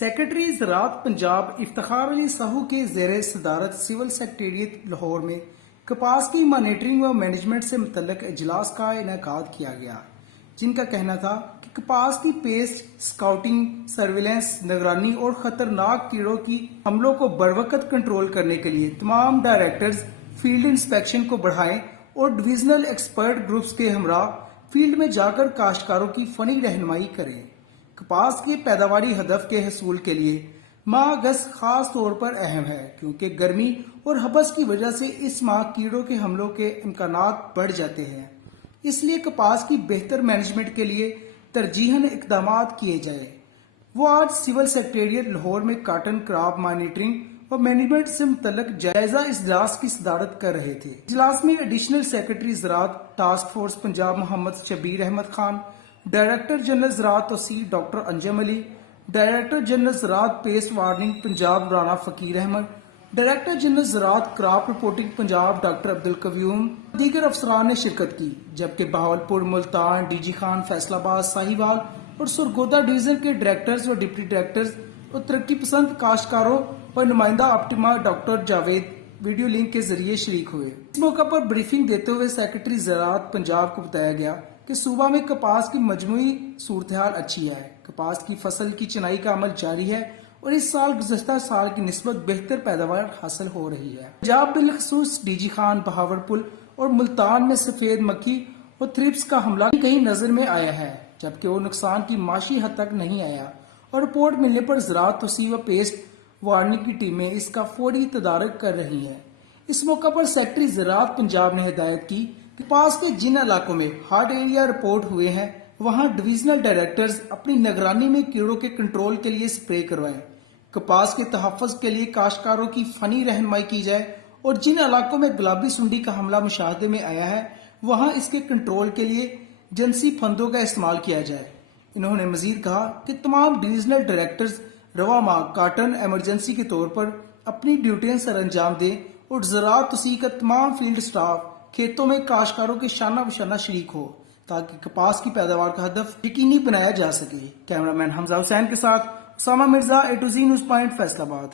Secretary زراعت پنجاب افتخار علی ساہو کے زیر صدارت سول سیکریٹریٹ لاہور میں کپاس کی مانیٹرنگ و مینجمنٹ سے متعلق اجلاس کا انعقاد کیا گیا، جن کا کہنا تھا کہ کپاس کی پیسٹ سکاؤٹنگ، سرویلنس، نگرانی اور خطرناک کیڑوں کی حملوں کو بروقت کنٹرول کرنے کے لیے تمام ڈائریکٹرز فیلڈ انسپیکشن کو بڑھائیں اور ڈویژنل ایکسپرٹ گروپس کے ہمراہ فیلڈ میں جا کر کاشتکاروں کی فنی رہنمائی کریں۔ کپاس کے پیداواری ہدف کے حصول کے لیے ماہ اگست خاص طور پر اہم ہے، کیونکہ گرمی اور حبس کی وجہ سے اس ماہ کیڑوں کے حملوں کے امکانات بڑھ جاتے ہیں۔ اس لیے کپاس کی بہتر مینجمنٹ کے لیے ترجیحاً اقدامات کیے جائیں۔ وہ آج سول سیکریٹریٹ لاہور میں کاٹن کراپ مانیٹرنگ اور مینجمنٹ سے متعلق جائزہ اجلاس کی صدارت کر رہے تھے۔ اجلاس میں ایڈیشنل سیکریٹری زراعت ٹاسک فورس پنجاب محمد شبیر احمد خان، ڈائریکٹر جنرل زراعت توسیع ڈاکٹر انجم علی، ڈائریکٹر جنرل زراعت پیسٹ وارننگ پنجاب رانا فقیر احمد، ڈائریکٹر جنرل زراعت crop reporting Punjab doctor Abdul Qayyum, دیگر افسران نے شرکت کی، جبکہ بہاولپور، ملتان، ڈی جی خان، فیصل آباد، ساہیوال اور سرگودا ڈویژن کے ڈائریکٹرز اور ڈپٹی ڈائریکٹرز اور ترقی پسند کاشتکاروں اور نمائندہ آپٹیما ڈاکٹر جاوید ویڈیو لنک کے ذریعے شریک ہوئے۔ اس موقع پر بریفنگ دیتے ہوئے سیکرٹری زراعت پنجاب کو بتایا گیا کہ صوبہ میں کپاس کی مجموعی صورتحال اچھی ہے، کپاس کی فصل کی چنائی کا عمل جاری ہے اور اس سال گزشتہ سال کی نسبت بہتر پیداوار حاصل ہو رہی ہے۔ پنجاب بالخصوص ڈی جی خان، بہاولپور اور ملتان میں سفید مکھی اور تھرپس کا حملہ کہیں نظر میں آیا ہے، جبکہ وہ نقصان کی معاشی حد تک نہیں آیا، اور رپورٹ ملنے پر زراعت توسیع و پیسٹ وارننگ کی ٹیمیں اس کا فوری تدارک کر رہی ہیں۔ اس موقع پر سیکرٹری زراعت پنجاب نے ہدایت کی کہ کپاس کے جن علاقوں میں ہارڈ ایریا رپورٹ ہوئے ہیں وہاں ڈویژنل ڈائریکٹرز اپنی نگرانی میں کیڑوں کے کنٹرول کے لیے سپرے کروائیں، کپاس کے تحفظ کے لیے کاشتکاروں کی فنی رہنمائی کی جائے اور جن علاقوں میں گلابی سنڈی کا حملہ مشاہدے میں آیا ہے وہاں اس کے کنٹرول کے لیے جنسی پھندوں کا استعمال کیا جائے۔ انہوں نے مزید کہا کہ تمام ڈویژنل ڈائریکٹرز رواں ماہ کاٹن ایمرجنسی کے طور پر اپنی ڈیوٹیاں سر انجام دیں اور زراعت توسیع کا تمام فیلڈ سٹاف کھیتوں میں کاشتکاروں کے شانہ بشانہ شریک ہو تاکہ کپاس کی پیداوار کا ہدف یقینی بنایا جا سکے۔ کیمرہ مین حمزہ حسین کے ساتھ Usama Mirza, A to Z news point, Faisal آباد۔